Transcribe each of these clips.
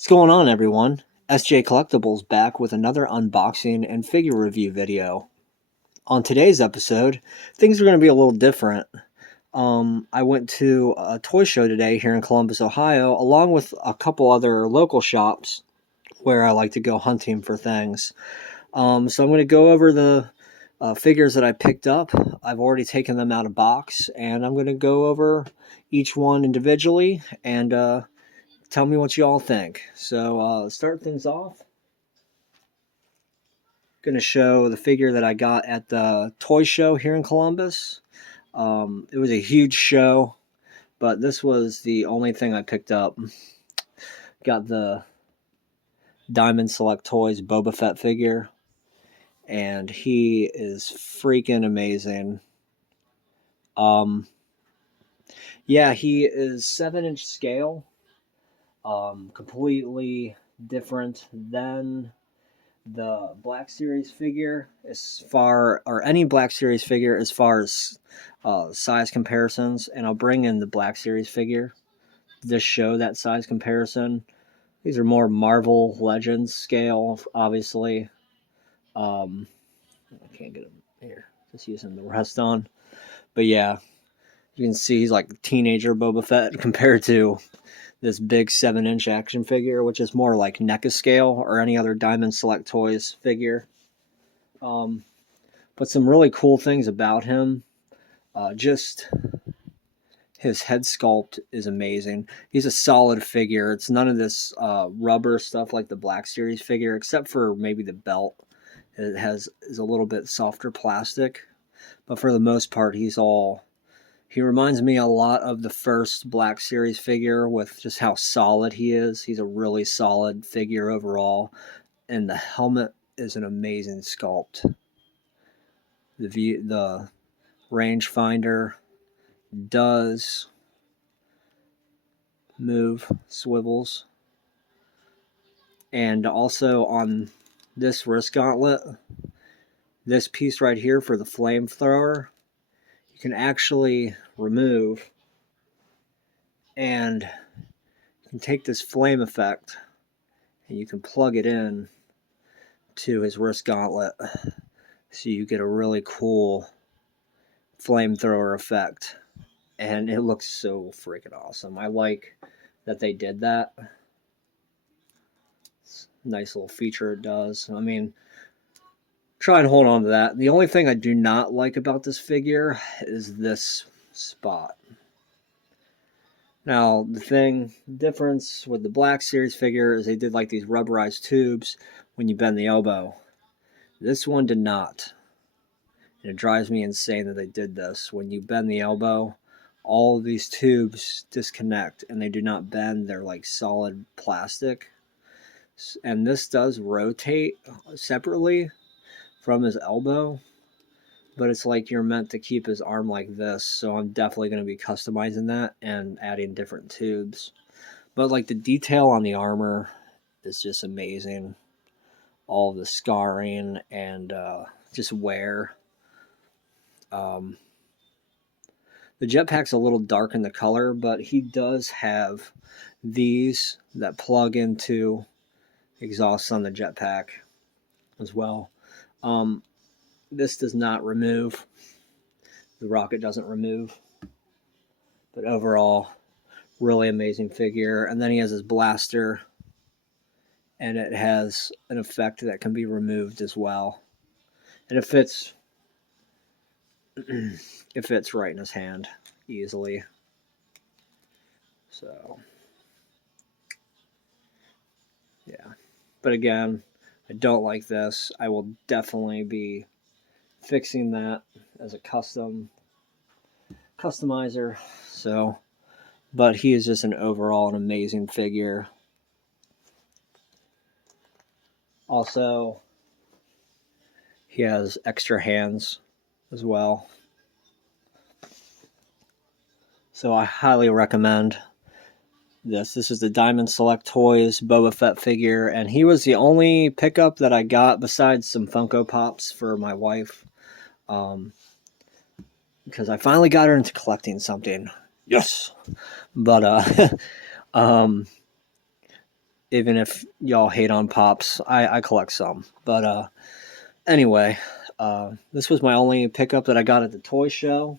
What's going on, everyone? SJ Collectibles back with another unboxing and figure review video. On today's episode, things are going to be a little different. I went to a toy show today here in Columbus, Ohio, along with a couple other local shops where I like to go hunting for things. So I'm going to go over the figures that I picked up. I've already taken them out of box, and I'm going to go over each one individually and tell me what you all think. So start things off. Going to show the figure that I got at the toy show here in Columbus. It was a huge show, but this was the only thing I picked up. Got the Diamond Select Toys Boba Fett figure, and he is freaking amazing. Yeah, he is 7-inch scale, completely different than the Black Series figure any Black Series figure as far as size comparisons, and I'll bring in the Black Series figure to show that size comparison. These are more Marvel Legends scale, obviously. I can't get them here, just using the rest on. But yeah, you can see he's like a teenager Boba Fett compared to this big 7-inch action figure, which is more like NECA scale or any other Diamond Select Toys figure. But some really cool things about him. Just his head sculpt is amazing. He's a solid figure. It's none of this rubber stuff like the Black Series figure, except for maybe the belt. It is a little bit softer plastic, but for the most part, he reminds me a lot of the first Black Series figure with just how solid he is. He's a really solid figure overall, and the helmet is an amazing sculpt. The rangefinder does move, swivels, and also on this wrist gauntlet, this piece right here for the flamethrower, you can actually remove, and you can take this flame effect and you can plug it in to his wrist gauntlet, so you get a really cool flamethrower effect, and it looks so freaking awesome. I like that they did that. Nice little feature it does. I mean, try and hold on to that. The only thing I do not like about this figure is this spot. Now, the difference with the Black Series figure is they did like these rubberized tubes when you bend the elbow. This one did not. And it drives me insane that they did this. When you bend the elbow, all of these tubes disconnect and they do not bend. They're like solid plastic. And this does rotate separately from his elbow, but it's like you're meant to keep his arm like this, so I'm definitely going to be customizing that and adding different tubes. But like the detail on the armor is just amazing. All of the scarring and just wear. The jetpack's a little dark in the color, but he does have these that plug into exhausts on the jetpack as well. This does not remove. The rocket doesn't remove. But overall, really amazing figure. And then he has his blaster, and it has an effect that can be removed as well. And it fits right in his hand easily. So, yeah. But again, I don't like this. I will definitely be fixing that as a customizer. So, but he is just an amazing figure. Also, he has extra hands as well. So I highly recommend this. This is the Diamond Select Toys Boba Fett figure, and he was the only pickup that I got besides some Funko Pops for my wife. Because I finally got her into collecting something. Yes! But, even if y'all hate on Pops, I collect some. But anyway, this was my only pickup that I got at the toy show.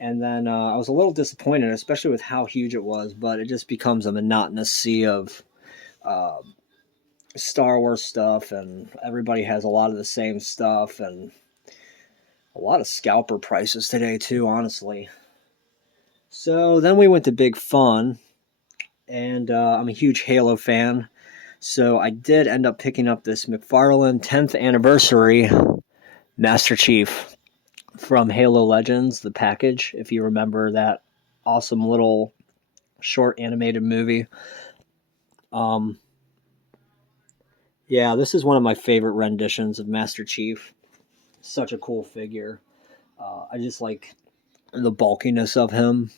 And then I was a little disappointed, especially with how huge it was, but it just becomes a monotonous sea of uh, Star Wars stuff, and everybody has a lot of the same stuff, and a lot of scalper prices today, too, honestly. So then we went to Big Fun, and I'm a huge Halo fan. So I did end up picking up this McFarlane 10th anniversary Master Chief from Halo Legends, the package, if you remember that awesome little short animated movie. Um, yeah, this is one of my favorite renditions of Master Chief. Such a cool figure. I just like the bulkiness of him.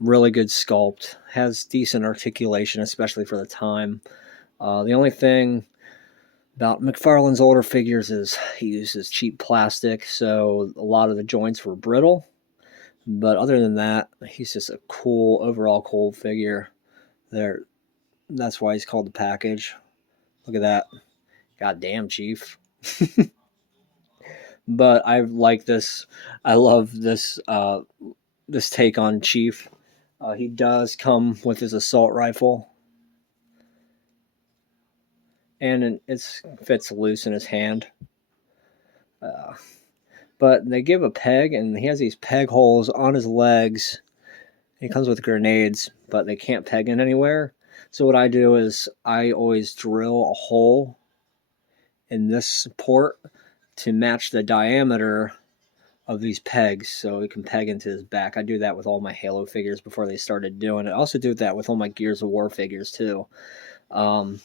Really good sculpt. Has decent articulation, especially for the time. The only thing about McFarlane's older figures is he uses cheap plastic, so a lot of the joints were brittle. But other than that, he's just a overall cool figure. There, that's why he's called the package. Look at that. Goddamn, Chief. But I like this. I love this take on Chief. He does come with his assault rifle, and it fits loose in his hand. Uh, but they give a peg, and he has these peg holes on his legs. He comes with grenades, but they can't peg in anywhere. So what I do is I always drill a hole in this support to match the diameter of these pegs so it can peg into his back. I do that with all my Halo figures before they started doing it. I also do that with all my Gears of War figures too. Um,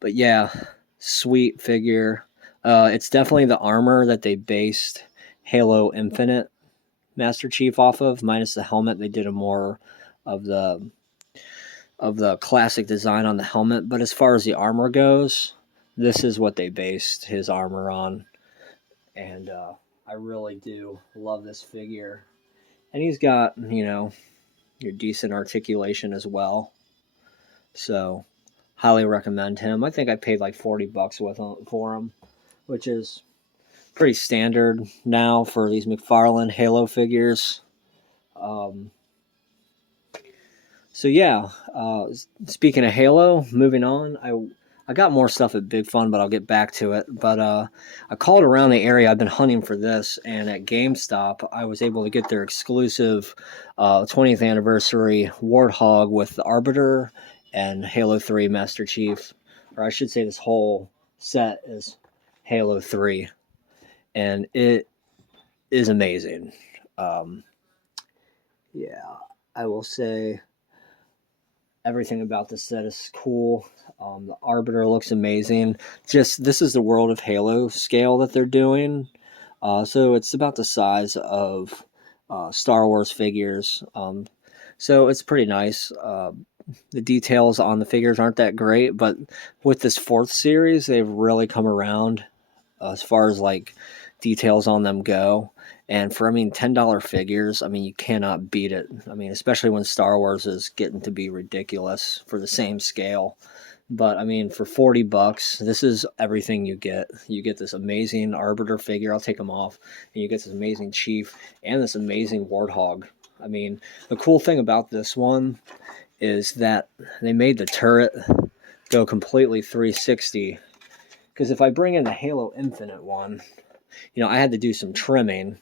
but yeah, sweet figure. It's definitely the armor that they based Halo Infinite Master Chief off of, minus the helmet. They did a more of the classic design on the helmet. But as far as the armor goes, this is what they based his armor on, and I really do love this figure. And he's got your decent articulation as well. So highly recommend him. I think I paid like $40 for him, which is pretty standard now for these McFarlane Halo figures. Um, so yeah, speaking of Halo, moving on, I got more stuff at Big Fun, but I'll get back to it. But I called around the area. I've been hunting for this, and at GameStop, I was able to get their exclusive 20th anniversary Warthog with the Arbiter and Halo 3 Master Chief. Or I should say this whole set is Halo 3. And it is amazing. Um, yeah, I will say everything about this set is cool. The Arbiter looks amazing. Just this is the World of Halo scale that they're doing. So it's about the size of Star Wars figures. So it's pretty nice. The details on the figures aren't that great, but with this fourth series, they've really come around as far as like details on them go. And for $10 figures, you cannot beat it. Especially when Star Wars is getting to be ridiculous for the same scale. But for $40, this is everything you get. You get this amazing Arbiter figure. I'll take them off, and you get this amazing Chief and this amazing Warthog. The cool thing about this one is that they made the turret go completely 360. Because if I bring in the Halo Infinite one, I had to do some trimming,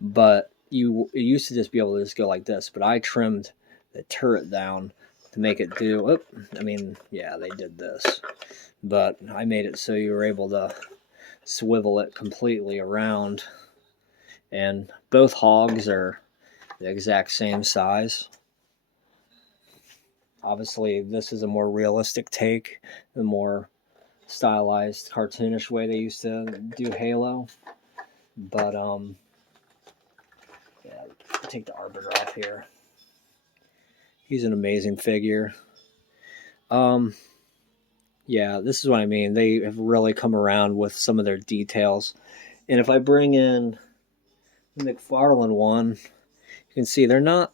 but it used to just be able to just go like this. But I trimmed the turret down to make it do. Yeah, they did this, but I made it so you were able to swivel it completely around. And both hogs are the exact same size. Obviously, this is a more realistic take, the more stylized, cartoonish way they used to do Halo. But yeah, take the Arbiter off here. He's an amazing figure. Yeah, this is what I mean. They have really come around with some of their details. And if I bring in the McFarlane one, you can see they're not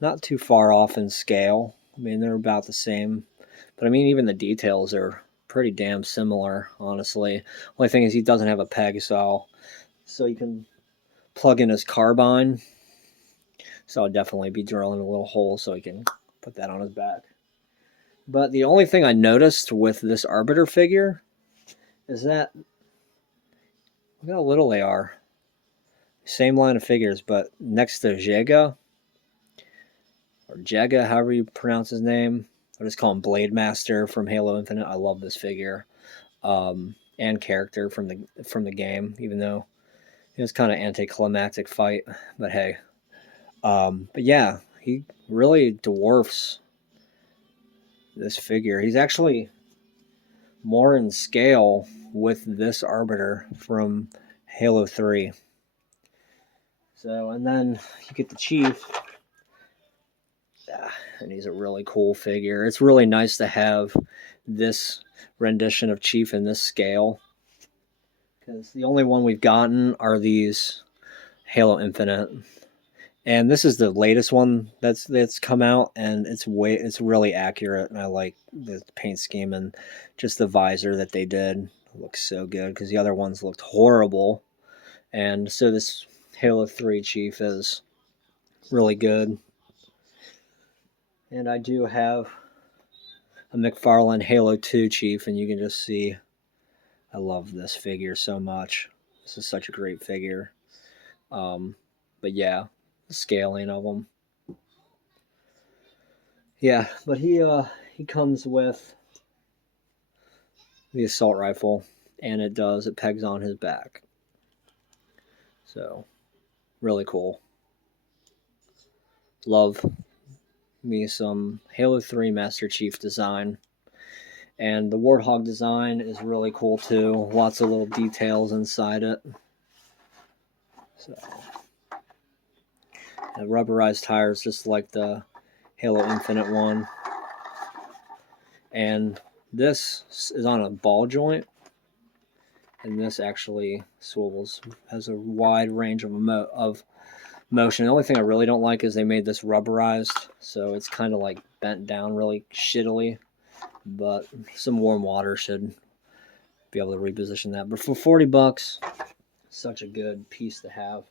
not too far off in scale. I mean, they're about the same. But I mean, even the details are pretty damn similar, honestly. Only thing is he doesn't have a peg, so you can plug in his carbine. So I'll definitely be drilling a little hole so he can put that on his back. But the only thing I noticed with this Arbiter figure is that look how little they are. Same line of figures, but next to Jega, or Jega, however you pronounce his name, I just call him Blade Master from Halo Infinite. I love this figure and character from the game, even though it was kind of anticlimactic fight. But hey, but yeah, he really dwarfs this figure. He's actually more in scale with this Arbiter from Halo 3. So, and then you get the Chief, and he's a really cool figure. It's really nice to have this rendition of Chief in this scale, because the only one we've gotten are these Halo Infinite, and this is the latest one that's come out, and it's really accurate, and I like the paint scheme and just the visor that they did. It looks so good, because the other ones looked horrible, and so this Halo 3 Chief is really good. And I do have a McFarlane Halo 2 Chief, and you can just see I love this figure so much. This is such a great figure. But yeah, the scaling of them. Yeah, but he comes with the assault rifle, and it pegs on his back. So, really cool. Love me some Halo 3 Master Chief design. And the Warthog design is really cool too. Lots of little details inside it. So, the rubberized tires, just like the Halo Infinite one. And this is on a ball joint, and this actually swivels, has a wide range of motion. The only thing I really don't like is they made this rubberized, so it's kind of like bent down really shittily. But some warm water should be able to reposition that. But for $40, such a good piece to have.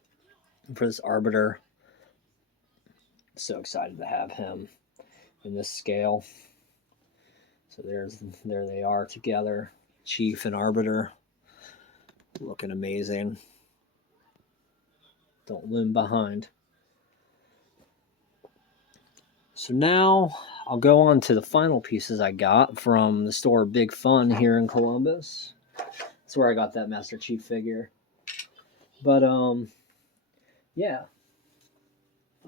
And for this Arbiter, so excited to have him in this scale. So there they are together, Chief and Arbiter, looking amazing. Don't limb behind. So now I'll go on to the final pieces I got from the store Big Fun here in Columbus. That's where I got that Master Chief figure. But yeah,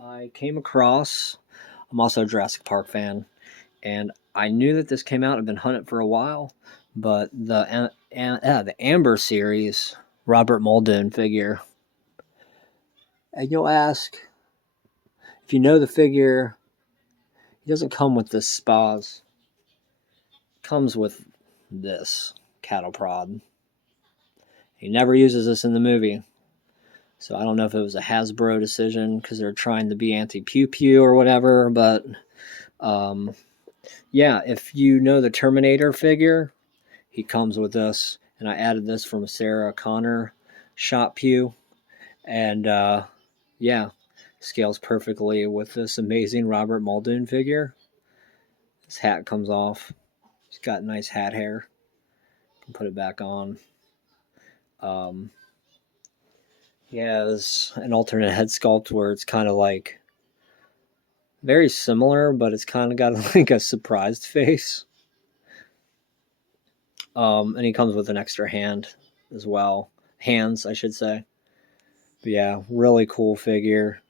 I came across. I'm also a Jurassic Park fan, and I knew that this came out. I've been hunting for a while, but the Amber series Robert Muldoon figure. And you'll ask if you know the figure. He doesn't come with this spas. It comes with this cattle prod. He never uses this in the movie. So I don't know if it was a Hasbro decision because they're trying to be anti-pew pew or whatever. But yeah, if you know the Terminator figure, he comes with this. And I added this from Sarah Connor Shop Pew. And yeah, scales perfectly with this amazing Robert Muldoon figure. His hat comes off. He's got nice hat hair. Can put it back on. He has an alternate head sculpt where it's kind of like very similar, but it's kind of got like a surprised face. And he comes with an extra hand as well. Hands, I should say. But yeah, really cool figure.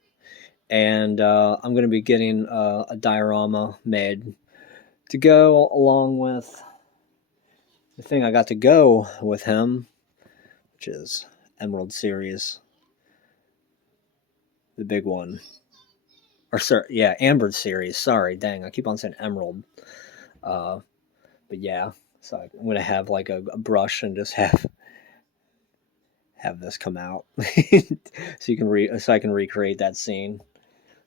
And I'm going to be getting a diorama made to go along with the thing I got to go with him, which is Emerald Series. The big one. Or sorry, yeah, Amber Series. Sorry, dang, I keep on saying Emerald. But yeah, so I'm gonna have like a brush and just have this come out, so I can recreate that scene.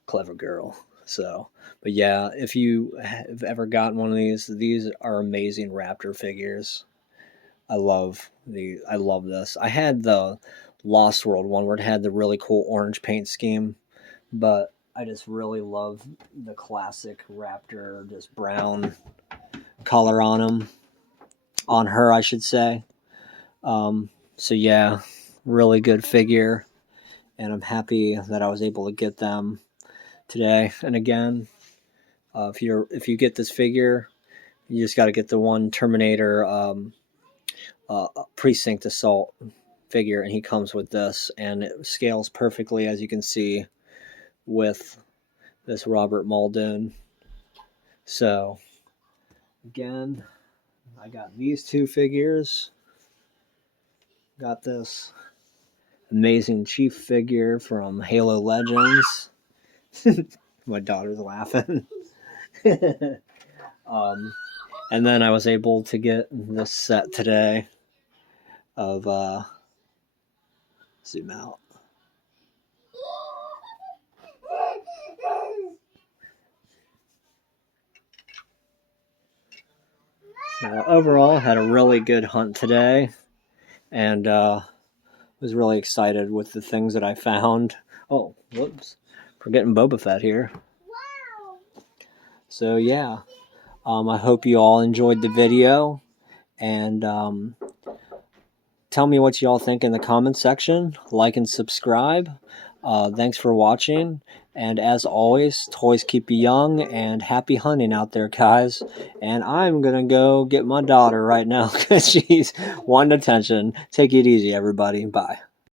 Clever girl. So, but yeah, if you have ever gotten one of these are amazing Raptor figures. I love this. I had the Lost World one where it had the really cool orange paint scheme, but I just really love the classic Raptor, just brown color on them, on her, I should say. So yeah, really good figure, and I'm happy that I was able to get them today. And again, if you get this figure, you just got to get the one Terminator Precinct Assault figure, and he comes with this, and it scales perfectly, as you can see, with this Robert Muldoon. So again, I got these two figures. Got this amazing Chief figure from Halo Legends. My daughter's laughing. And then I was able to get this set today of zoom out. So overall, had a really good hunt today, and was really excited with the things that I found. Oh, whoops. Forgetting Boba Fett here. Wow. So yeah, I hope you all enjoyed the video, and tell me what you all think in the comments section. Like and subscribe. Thanks for watching. And as always, toys keep you young, and happy hunting out there, guys. And I'm going to go get my daughter right now because she's wanting attention. Take it easy, everybody. Bye.